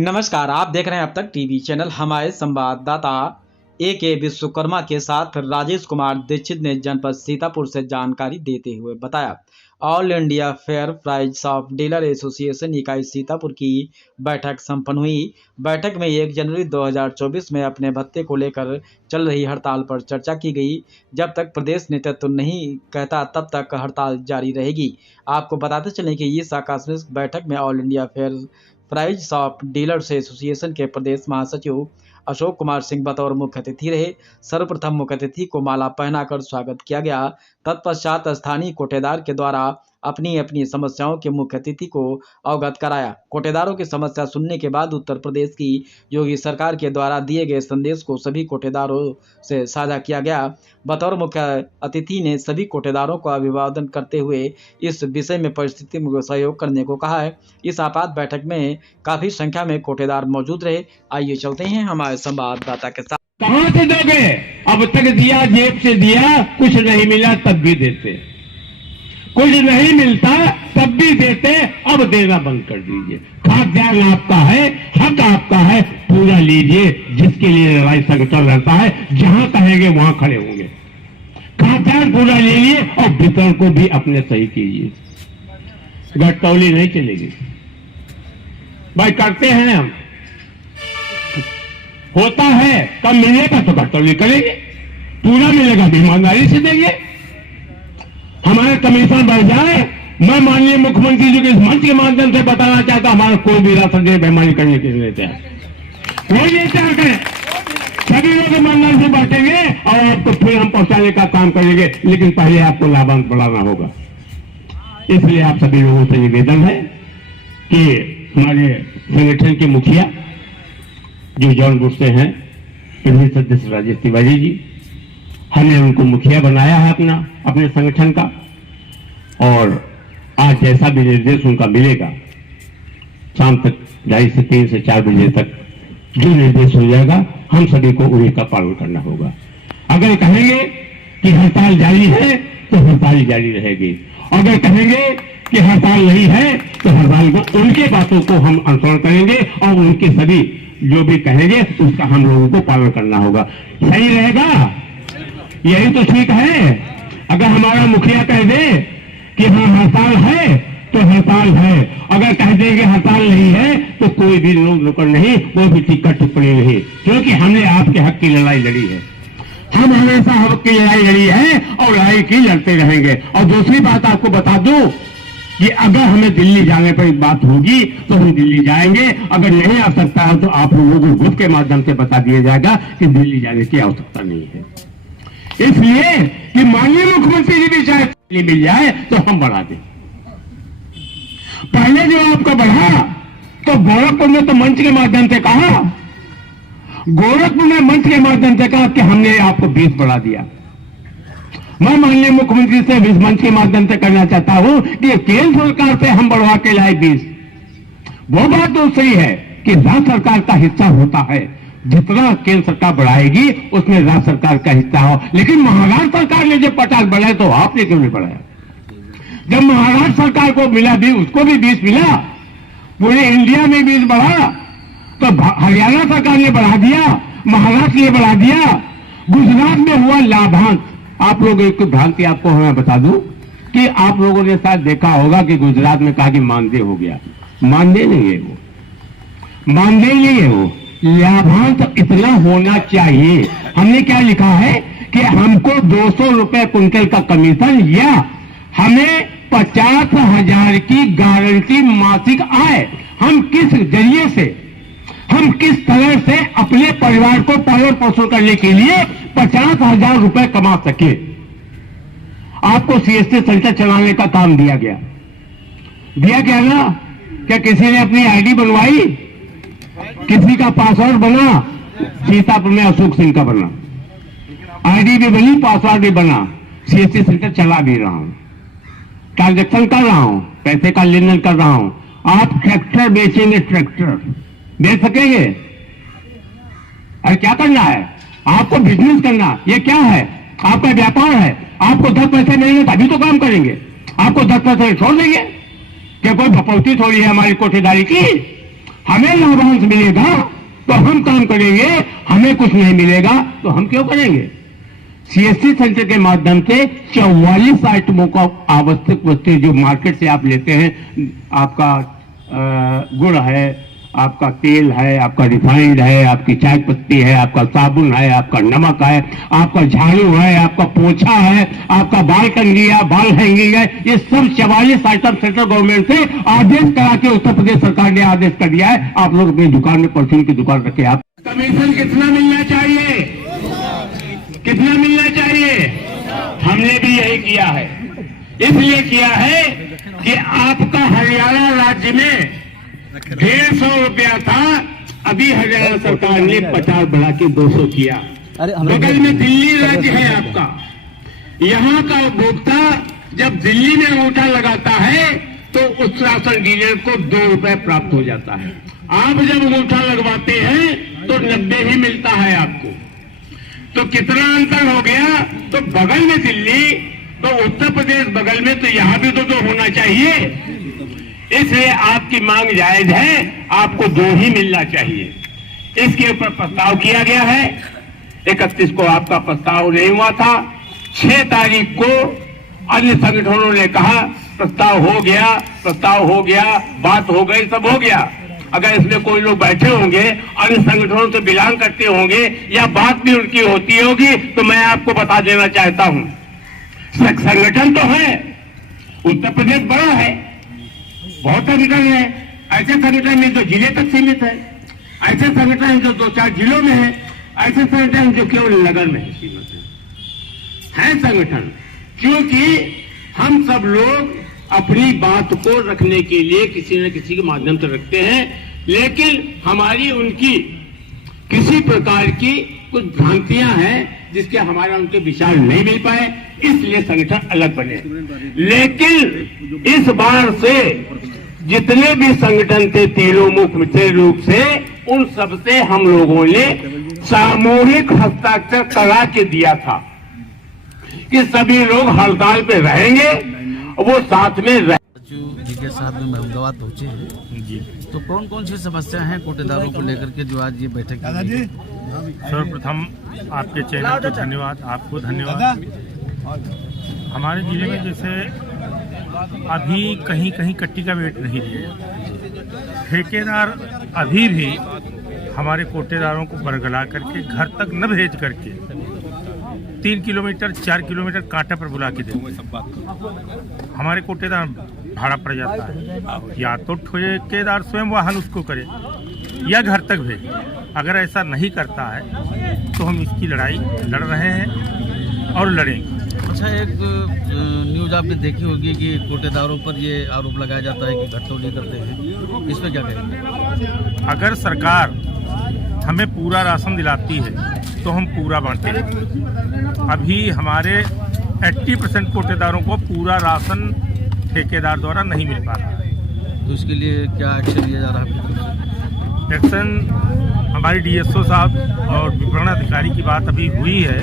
नमस्कार, आप देख रहे हैं अब तक टीवी चैनल। हमारे संवाददाता AK विश्वकर्मा के साथ राजेश कुमार दीक्षित ने जनपद सीतापुर से जानकारी देते हुए बताया, all India fair price of dealer association इकाई सीतापुर की बैठक संपन्न हुई। बैठक में 1 जनवरी 2024 में अपने भत्ते को लेकर चल रही हड़ताल पर चर्चा की गई। जब तक प्रदेश नेतृत्व नहीं कहता तब तक हड़ताल जारी रहेगी। आपको बताते चलें कि इस आकस्मिक बैठक में all India fair price of dealers association के प्रदेश महासचिव अशोक कुमार सिंह बतौर मुख्य अतिथि रहे। सर्वप्रथम मुख्य अतिथि को माला पहनाकर स्वागत किया गया। तत्पश्चात स्थानीय कोटेदार के द्वारा अपनी अपनी समस्याओं के मुख्य अतिथि को अवगत कराया। कोटेदारों की समस्या सुनने के बाद उत्तर प्रदेश की योगी सरकार के द्वारा दिए गए संदेश को सभी कोटेदारों से साझा किया गया। बतौर मुख्य अतिथि ने सभी कोटेदारों को अभिवादन करते हुए इस विषय में परिस्थिति में सहयोग करने को कहा है। इस आपात बैठक में काफी संख्या में कोटेदार मौजूद रहे। आइए चलते हैं हमारे संवाददाता के साथ। कहां से दोगे? अब तक दिया, जेब से दिया, कुछ नहीं मिला तब भी देते, कुछ नहीं मिलता तब भी देते, अब देना बंद कर दीजिए। खाद्यान्न आपका है, हक आपका है, पूरा लीजिए। जिसके लिए लड़ाई संगठन लड़ता है, जहां कहेंगे वहां खड़े होंगे। खाद्यान्न पूरा ले लिए और वितरण को भी अपने सही कीजिए। घटतौली नहीं चलेगी भाई, करते हैं हम, होता है कम मिलेगा तो घटतौली करेंगे, पूरा मिलेगा भी ईमानदारी से देंगे। हमारे कमीशन बढ़ जाए, मैं माननीय मुख्यमंत्री जी के इस मंच के माध्यम से बताना चाहता हूं, हमारा कोई भी राशन दे बेईमानी करने के लिए तैयार, कोई नहीं तैयार करें। सभी लोग ईमानदारी से बांटेंगे और आपको फिर हम पहुंचाने का काम करेंगे, लेकिन पहले आपको लाभांश बढ़ाना होगा। इसलिए आप सभी लोगों से निवेदन है कि हमारे संगठन के मुखिया जो जौनपुर से हैं, प्रदेश सदस्य राजेश तिवारी जी, हमने उनको मुखिया बनाया है अपने संगठन का, और आज जैसा भी निर्देश उनका मिलेगा, शाम तक 2:30 से 3 से 4 बजे तक जो निर्देश हो जाएगा, हम सभी को उन्हीं का पालन करना होगा। अगर कहेंगे कि हड़ताल जारी है तो हड़ताल जारी रहेगी, अगर कहेंगे कि हड़ताल नहीं है तो हड़ताल को, उनके बातों को हम अनुसरण करेंगे और उनके सभी जो भी कहेंगे उसका हम लोगों को पालन करना होगा। सही रहेगा, यही तो ठीक है। अगर हमारा मुखिया कह दे कि हाँ हड़ताल है तो हड़ताल है, अगर कह देंगे हड़ताल नहीं है तो कोई भी नुक्कड़ नहीं, कोई भी टिक्का टिप्पणी नहीं, क्योंकि हमने आपके हक की लड़ाई लड़ी है। हम हमेशा हक की लड़ाई लड़ी है और लड़ाई की लड़ते रहेंगे। और दूसरी बात आपको बता दूं कि अगर हमें दिल्ली जाने पर एक बात होगी तो हम दिल्ली जाएंगे, अगर नहीं आ सकता है तो आप लोगों को ग्रुप के माध्यम से बता दिया जाएगा कि दिल्ली जाने की आवश्यकता नहीं है। इसलिए कि माननीय मुख्यमंत्री जी भी शायद मिल जाए तो हम बढ़ा दें। पहले जो आपका बढ़ा तो गोरखपुर में तो मंच के माध्यम से कहा, गोरखपुर में मंच के माध्यम से कहा कि हमने आपको 20 बढ़ा दिया। मैं माननीय मुख्यमंत्री से इस मंच के माध्यम से करना चाहता हूं कि केंद्र सरकार से हम बढ़वा के लाए 20। वो बात तो सही है कि राज्य सरकार का हिस्सा होता है, जितना केंद्र सरकार बढ़ाएगी उसमें राज्य सरकार का हिस्सा हो। लेकिन महाराष्ट्र सरकार ने जब 50 बढ़ाए तो आपने क्यों नहीं बढ़ाया? जब महाराष्ट्र सरकार को मिला भी, उसको भी 20 मिला, पूरे इंडिया में 20 बढ़ा, तो हरियाणा सरकार ने बढ़ा दिया, महाराष्ट्र ने बढ़ा दिया, गुजरात में हुआ लाभांश। आप लोग एक भ्रांति आपको मैं बता दूं कि आप लोगों ने शायद देखा होगा कि गुजरात में कहा कि मानदेय हो गया। मानदेय नहीं है वो, मानदेय नहीं है वो, लाभांश तो इतना होना चाहिए। हमने क्या लिखा है कि हमको 200 रुपए कुंटल का कमीशन या हमें 50,000 की गारंटी मासिक आय, हम किस जरिए से, हम किस तरह से अपने परिवार को पालन पोषण करने के लिए 50,000 रुपए कमा सके। आपको CST सेंटर चलाने का काम दिया गया ना? क्या किसी ने अपनी आईडी बनवाई? किसी का पासवर्ड बना? सीतापुर में अशोक सिंह का बना, आईडी भी बनी, पासवर्ड भी बना। CST सेंटर चला भी रहा हूं, ट्रांजेक्शन कर रहा हूं, पैसे का लेन देन कर रहा हूं। आप ट्रैक्टर बेचेंगे, ट्रैक्टर बेच सकेंगे? अरे क्या करना है आपको? बिजनेस करना, ये क्या है? आपका व्यापार है। आपको 10 पैसे मिलेंगे तभी तो काम करेंगे, आपको 10 पैसे छोड़ देंगे? क्या कोई भपौती थोड़ी है हमारी कोठेदारी की? हमें लाभांश मिलेगा तो हम काम करेंगे, हमें कुछ नहीं मिलेगा तो हम क्यों करेंगे। सीएससी सेंटर के माध्यम से 44 आइटमों का आवश्यक वस्तु जो मार्केट से आप लेते हैं, आपका गुड़ है, आपका तेल है, आपका रिफाइंड है, आपकी चाय पत्ती है, आपका साबुन है, आपका नमक है, आपका झाड़ू है, आपका पोछा है, आपका बाल कंघिया, बाल हैंगिंग है, ये सब 44 आइटम सेंट्रल गवर्नमेंट से आदेश करा के उत्तर प्रदेश सरकार ने आदेश कर दिया है, आप लोग अपनी दुकान में परचून की दुकान रखे। आप कमीशन कितना मिलना चाहिए, कितना मिलना चाहिए, हमने भी यही किया है। इसलिए किया है कि आपका हरियाणा राज्य में 150 रुपया था, अभी हरियाणा सरकार ने 50 बढ़ा के 200 किया। बगल में दिल्ली राज्य है आपका, यहाँ का उपभोक्ता जब दिल्ली में अंगूठा लगाता है तो उस राशन डीलर को 2 रुपए प्राप्त हो जाता है। आप जब अंगूठा लगवाते हैं तो 90 ही मिलता है आपको। तो कितना अंतर हो गया, तो बगल में दिल्ली तो उत्तर प्रदेश बगल में, तो यहाँ भी तो 2 होना चाहिए। इसलिए आपकी मांग जायज है, आपको 2 ही मिलना चाहिए। इसके ऊपर प्रस्ताव किया गया है। 31 को आपका प्रस्ताव नहीं हुआ था, 6 तारीख को अन्य संगठनों ने कहा प्रस्ताव हो गया, प्रस्ताव हो गया, बात हो गई, सब हो गया। अगर इसमें कोई लोग बैठे होंगे, अन्य संगठनों से बिलोंग करते होंगे या बात भी उनकी होती होगी, तो मैं आपको बता देना चाहता हूं, संगठन तो है, उत्तर प्रदेश बड़ा है, बहुत संगठन है। ऐसे संगठन में जो जिले तक सीमित है, ऐसे संगठन जो 2-4 जिलों में है, ऐसे संगठन जो केवल नगर में है सीमित है संगठन। क्योंकि हम सब लोग अपनी बात को रखने के लिए किसी न किसी के माध्यम से रखते हैं, लेकिन हमारी उनकी किसी प्रकार की कुछ भ्रांतियां हैं जिसके हमारा उनके विचार नहीं मिल पाए, इसलिए संगठन अलग बने। लेकिन इस बार से जितने भी संगठन थे तीनों मुख्य रूप से, उन सबसे हम लोगों ने सामूहिक हस्ताक्षर करा के दिया था कि सभी लोग हड़ताल पे रहेंगे, वो साथ में रह जी के साथ में अहमदाबाद पहुंचे हैं जी। तो कौन कौन सी समस्या हैं कोटेदारों को लेकर के जो आज ये बैठक की? सर्वप्रथम आपके चैनल को धन्यवाद, आपको धन्यवाद। हमारे जिले में जैसे अभी कहीं कहीं कट्टी का वेट नहीं दिया, ठेकेदार अभी भी हमारे कोटेदारों को बरगला करके घर तक न भेज करके 3 किलोमीटर 4 किलोमीटर कांटा पर बुला के देते। हमारे कोटेदार भाड़ा पड़ जाता है, या तो ठेकेदार स्वयं वाहन उसको करे या घर तक भेजे। अगर ऐसा नहीं करता है तो हम इसकी लड़ाई लड़ रहे हैं और लड़ेंगे। अच्छा, एक न्यूज़ आपने देखी होगी कि कोटेदारों पर ये आरोप लगाया जाता है कि घटतौली करते हैं, इस पर क्या कहेंगे? अगर सरकार हमें पूरा राशन दिलाती है तो हम पूरा बांटें। अभी हमारे 80% कोटेदारों को पूरा राशन ठेकेदार द्वारा नहीं मिल पा रहा है। तो इसके लिए क्या एक्शन लिया जा रहा है? एक्शन हमारी डीएसओ साहब और विपणन अधिकारी की बात अभी हुई है,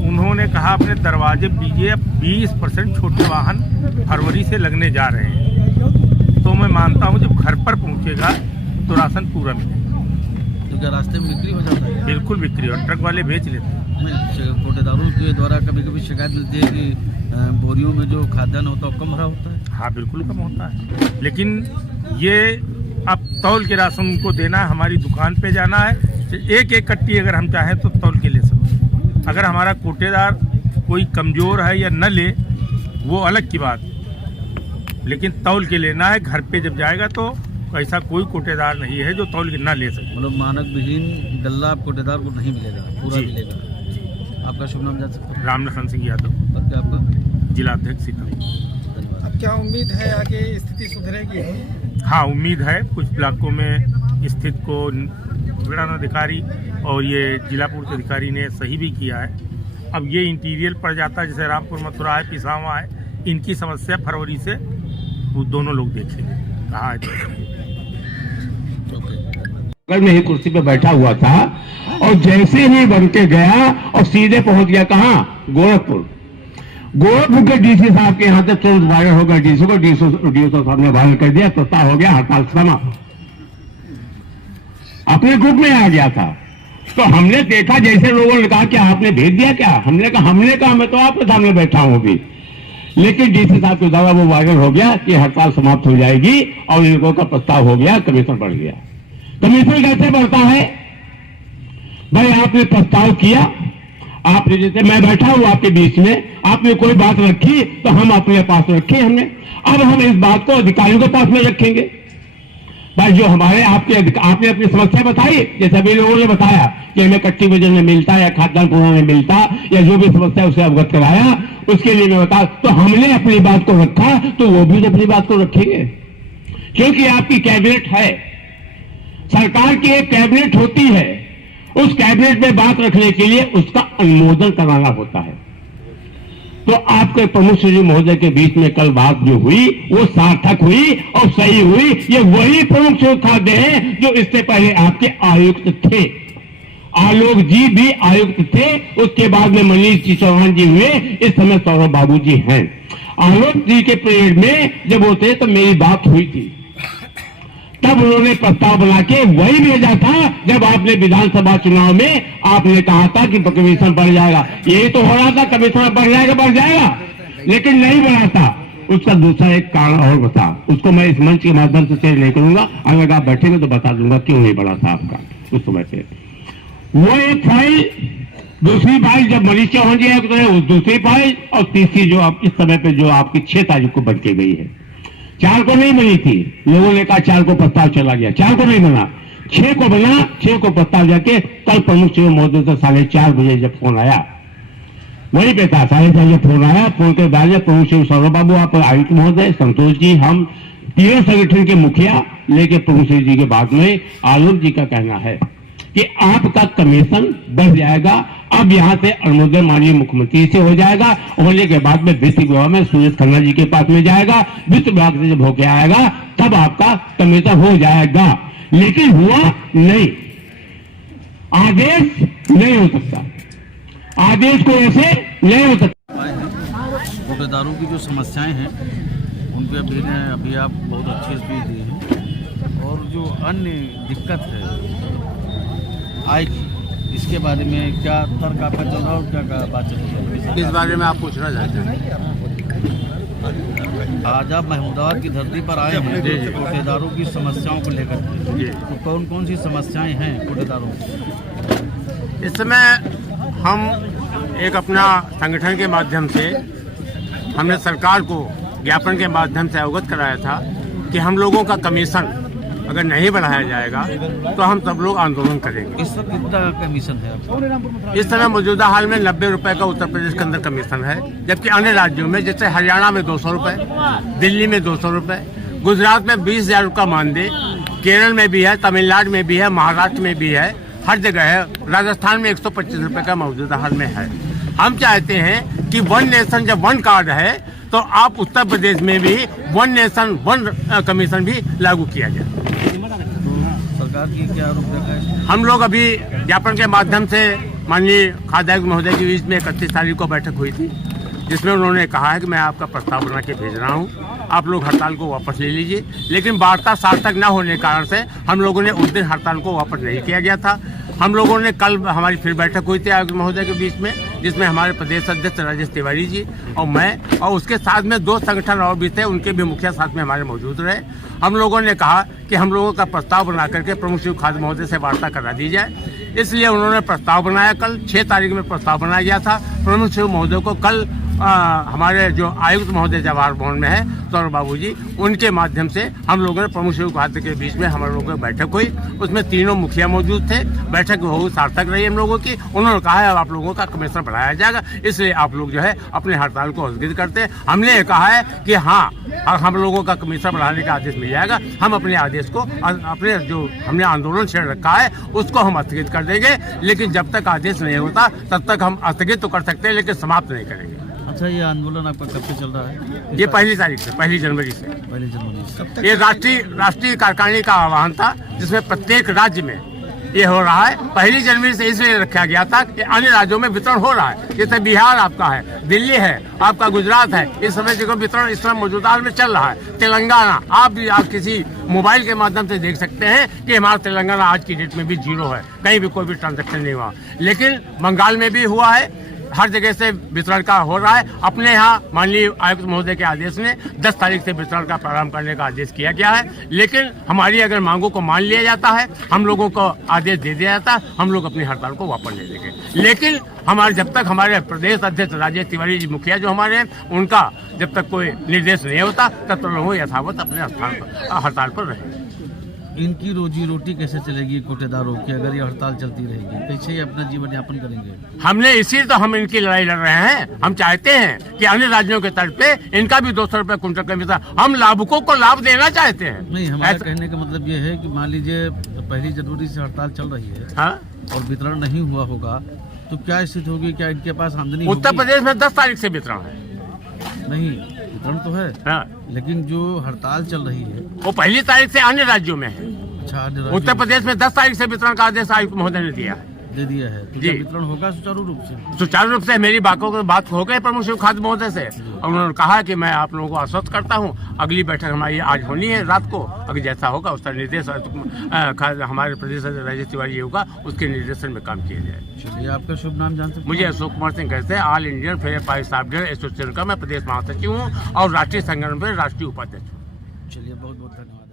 उन्होंने कहा अपने दरवाजे दीजिए, 20% छोटे वाहन फरवरी से लगने जा रहे हैं। तो मैं मानता हूं जब घर पर पहुंचेगा तो राशन पूरा मिलेगा। तो क्या रास्ते में बिक्री हो जाता है? बिल्कुल बिक्री, और ट्रक वाले बेच लेते हैं। कोटेदारों के द्वारा कभी कभी शिकायत मिलती है कि बोरियों में जो खाद्यान्न होता है कम भरा होता है। हाँ बिल्कुल कम होता है, लेकिन ये अब तौल के राशन उनको देना है, हमारी दुकान पे जाना है, एक एक कट्टी अगर हम चाहें तो तौल के ले सकते हैं। अगर हमारा कोटेदार कोई कमज़ोर है या न ले वो अलग की बात, लेकिन तौल के लेना है। घर पे जब जाएगा तो ऐसा कोई कोटेदार नहीं है जो तौल के ना ले सके। मतलब मानक विहीन गल्ला कोटेदार को नहीं मिलेगा, पूरा मिलेगा। आपका शुभ नाम जान सकते हैं? रामलखन सिंह यादव। और क्या आपका? जिलाध्यक्ष सीतापुर। अब क्या उम्मीद है आगे स्थिति सुधरेगी? हाँ उम्मीद है, कुछ इलाकों में स्थिति को विपणन अधिकारी और ये जिला पूर्ति अधिकारी ने सही भी किया है। अब ये इंटीरियर पड़ जाता है, जैसे रामपुर मथुरा है, पिसावा है, इनकी समस्या फरवरी से वो दोनों लोग देखेंगे। कहा है बगल में ही कुर्सी पे बैठा हुआ था और जैसे ही बन के गया और सीधे पहुंच गया कहाँ? गोरखपुर। गोरखपुर के डीसी साहब के यहाँ से तुरंत वायरल हो गया, डीसी को डीओ साहब ने वायरल कर दिया, प्रस्ताव हो गया, हड़ताल समाप्त। अपने ग्रुप में आ गया था। तो हमने देखा, जैसे लोगों ने कहा कि आपने भेज दिया क्या, हमने कहा मैं तो आपके सामने बैठा हूं अभी। लेकिन डीसी साहब के द्वारा वो वायरल हो गया कि हड़ताल समाप्त हो जाएगी और इन लोगों का प्रस्ताव हो गया, कमीशन बढ़ गया। कमीशन कैसे बढ़ता है भाई? आपने प्रस्ताव किया, आपने जैसे मैं बैठा हूं आपके बीच में, आपने कोई बात रखी तो हम अपने पास रखे हमने। अब हम इस बात को अधिकारियों के पास में रखेंगे भाई। जो हमारे आपने अपनी समस्या बताई, जैसे अभी लोगों ने बताया कि हमें कट्टी वजन में मिलता या खाद्यान्न पूरा में मिलता या जो भी समस्या उसे अवगत कराया, उसके लिए मैं बता, तो हमने अपनी बात को रखा तो वो भी अपनी बात को रखेंगे। क्योंकि आपकी कैबिनेट है, सरकार की एक कैबिनेट होती है, उस कैबिनेट में बात रखने के लिए उसका अनुमोदन कराना होता है। तो आपके प्रमुख श्री महोदय के बीच में कल बात जो हुई वो सार्थक हुई और सही हुई। ये वही प्रमुख श्री खाद्य हैं जो इससे पहले आपके आयुक्त थे। आलोक जी भी आयुक्त थे, उसके बाद में मनीष जी चौहान जी हुए, इस समय सौरभ बाबू जी हैं। आलोक जी के पीरियड में जब वो थे तो मेरी बात हुई थी, तब उन्होंने प्रस्ताव बना के वही भेजा था जब आपने विधानसभा चुनाव में आपने कहा था कि कमीशन बढ़ जाएगा। यही तो हो रहा था, कमीशन बढ़ जाएगा, लेकिन नहीं बढ़ा था। उसका दूसरा एक कारण और बता, उसको मैं इस मंच के माध्यम से शेयर नहीं करूंगा, अगर आप बैठेंगे तो बता दूंगा क्यों नहीं बढ़ा था आपका उस समय से। वो एक फाइल, दूसरी फाइल जब मनीष चौहान जी आए तो दूसरी फाइल, और तीसरी जो आप इस समय पे जो आपकी 6 तारीख को बन के गई है। 4 को नहीं बनी थी, लोगों ने कहा 4 को प्रस्ताव चला गया, 4 को नहीं बना, 6 को बना, 6 को प्रस्ताव जाके कल प्रमुख श्री महोदय से 4:30 बजे जब फोन आया, वही पे था 4:30 जब फोन आया, फोन के बाद प्रमुख श्री सौरभ बाबू, आप आयुक्त महोदय, संतोष जी, हम तीनों संगठन के मुखिया लेके प्रमुख श्री जी के बाद में आलोक जी का कहना है कि आपका कमीशन बढ़ जाएगा। अब यहां से अनुमोदन माननीय मुख्यमंत्री से हो जाएगा, होने के बाद में वित्त विभाग में सुरेश खन्ना जी के पास में जाएगा, वित्त विभाग से जब होके आएगा तब आपका कमीशन हो जाएगा। लेकिन हुआ नहीं, आदेश नहीं हो सकता, आदेश को ऐसे नहीं हो सकता। कोटेदारों की जो समस्याएं हैं उनके अभी आप बहुत अच्छी स्पीच दी है, और जो अन्य दिक्कत है आय की, इसके बारे में क्या तर्क आपका चल रहा है और क्या बात चल रही है, इस बारे में आप पूछना चाहते हैं? आज आप महमूदाबाद की धरती पर आए हैं कोटेदारों की समस्याओं को लेकर, तो कौन कौन सी समस्याएं हैं कोटेदारों की? इस समय हम एक अपना संगठन के माध्यम से हमने सरकार को ज्ञापन के माध्यम से अवगत कराया था कि हम लोगों का कमीशन अगर नहीं बढ़ाया जाएगा तो हम सब लोग आंदोलन करेंगे। इस वक्त कितना कमीशन है आपका? इस समय मौजूदा हाल में 90 रुपए का उत्तर प्रदेश के अंदर कमीशन है, जबकि अन्य राज्यों में जैसे हरियाणा में 200 रुपए, दिल्ली में 200 रुपए, गुजरात में 20,000 का मानदेय, केरल में भी है, तमिलनाडु में भी है, महाराष्ट्र में भी है, हर जगह है। राजस्थान में 125 रुपए का मौजूदा हाल में है। हम चाहते हैं कि वन नेशन जब वन कार्ड है तो आप उत्तर प्रदेश में भी वन नेशन वन कमीशन भी लागू किया जाए। सरकार की क्या रूपरेखा है? हम लोग अभी ज्ञापन के माध्यम से माननीय खाद्य आयुक्त महोदय के बीच में 31 तारीख को बैठक हुई थी, जिसमें उन्होंने कहा है कि मैं आपका प्रस्ताव बना के भेज रहा हूँ, आप लोग हड़ताल को वापस ले लीजिए। लेकिन वार्ता सार्थक न होने के कारण से हम लोगों ने उस दिन हड़ताल को वापस नहीं किया गया था। हम लोगों ने कल हमारी फिर बैठक हुई थी आयुक्त महोदय के बीच में, जिसमें हमारे प्रदेश अध्यक्ष राजेश तिवारी जी और मैं, और उसके साथ में 2 संगठन और भी थे, उनके भी मुखिया साथ में हमारे मौजूद रहे। हम लोगों ने कहा कि हम लोगों का प्रस्ताव बना करके प्रमुख श्री खाद्य महोदय से वार्ता करा दी जाए। इसलिए उन्होंने प्रस्ताव बनाया, कल 6 तारीख में प्रस्ताव बनाया गया था। प्रमुख श्री महोदय को कल हमारे जो आयुक्त महोदय जवाहर भवन में है सौरभ बाबू जी, उनके माध्यम से हम लोगों ने प्रमुख श्री खाद्य के बीच में हम लोगों की बैठक हुई। उसमें तीनों मुखिया मौजूद थे, बैठक बहुत सार्थक रही हम लोगों की। उन्होंने कहा है अब आप लोगों का कमीशन बढ़ाया जाएगा, इसलिए आप लोग जो है अपने हड़ताल को स्थगित करते हैं। हमने कहा है कि हाँ, हम लोगों का कमीशन बढ़ाने का आदेश मिल जाएगा, हम अपने आदेश को, अपने जो हमने आंदोलन छेड़ रखा है उसको हम स्थगित कर देंगे। लेकिन जब तक आदेश नहीं होता तब तक हम स्थगित तो कर सकते हैं, लेकिन समाप्त नहीं करेंगे। अच्छा, ये आंदोलन आपका कब से चल रहा है? ये 1 तारीख से, 1 जनवरी से। 1 जनवरी से। ये राष्ट्रीय कार्यकारिणी का आह्वान था, जिसमें प्रत्येक राज्य में ये हो रहा है। 1 जनवरी से इसलिए रखा गया था कि अन्य राज्यों में वितरण हो रहा है, जैसे बिहार आपका है, दिल्ली है, आपका गुजरात है, इस समय जो वितरण इस समय मौजूदा हाल में चल रहा है। तेलंगाना आप भी आप किसी मोबाइल के माध्यम से देख सकते हैं कि हमारा तेलंगाना आज की डेट में भी 0 है, कहीं भी कोई भी ट्रांजैक्शन नहीं हुआ। लेकिन बंगाल में भी हुआ है, हर जगह से वितरण का हो रहा है। अपने यहाँ माननीय आयुक्त महोदय के आदेश ने 10 तारीख से वितरण का प्रारंभ करने का आदेश किया गया है। लेकिन हमारी अगर मांगों को मान लिया जाता है, हम लोगों को आदेश दे दिया जाता है, हम लोग अपनी हड़ताल को वापस ले लेंगे। लेकिन हमारे जब तक हमारे प्रदेश अध्यक्ष राजेश तिवारी जी मुखिया जो हमारे हैं, उनका जब तक कोई निर्देश नहीं होता तब तक लोग यथावत अपने हड़ताल पर रहेंगे। इनकी रोजी रोटी कैसे चलेगी कोटेदारों की, अगर ये हड़ताल चलती रहेगी? कैसे ये अपना जीवन यापन करेंगे? हमने इसी तो हम इनकी लड़ाई लड़ रहे हैं। हम चाहते हैं कि अन्य राज्यों के तर्ज पे इनका भी 200 रुपए कुंटल का मिलता। हम लाभुकों को लाभ देना चाहते हैं। नहीं, हमारा कहने का मतलब ये है कि मान लीजिए 1 जनवरी से हड़ताल चल रही है, हाँ? और वितरण नहीं हुआ होगा तो क्या स्थिति होगी? क्या इनके पास आमदनी उत्तर प्रदेश में 10 तारीख से वितरण है। नहीं, वितरण तो है, हाँ। लेकिन जो हड़ताल चल रही है वो 1 तारीख से अन्य राज्यों में है। अच्छा, उत्तर प्रदेश में 10 तारीख से वितरण का आदेश आयुक्त महोदय ने दिया है, दे दिया है। तो जी। क्या वितरण होगा सुचारू रूप से? सुचारू रूप से मेरी बात हो गई प्रमुख शिव खाद्य महोदय से, और उन्होंने कहा कि मैं आप लोगों को आश्वस्त करता हूं, अगली बैठक हमारी आज होनी है रात को, अगर जैसा होगा उसका निर्देश हमारे प्रदेश राजेश तिवारी जी होगा, उसके निर्देशन में काम किया जाए। चलिए, आपका शुभ नाम जान सकते हैं? मुझे अशोक कुमार सिंह कहते हैं, all Indian fair pipe software association का मैं प्रदेश महासचिव हूँ और राष्ट्रीय संगठन में राष्ट्रीय उपाध्यक्ष हूँ। चलिए, बहुत बहुत धन्यवाद।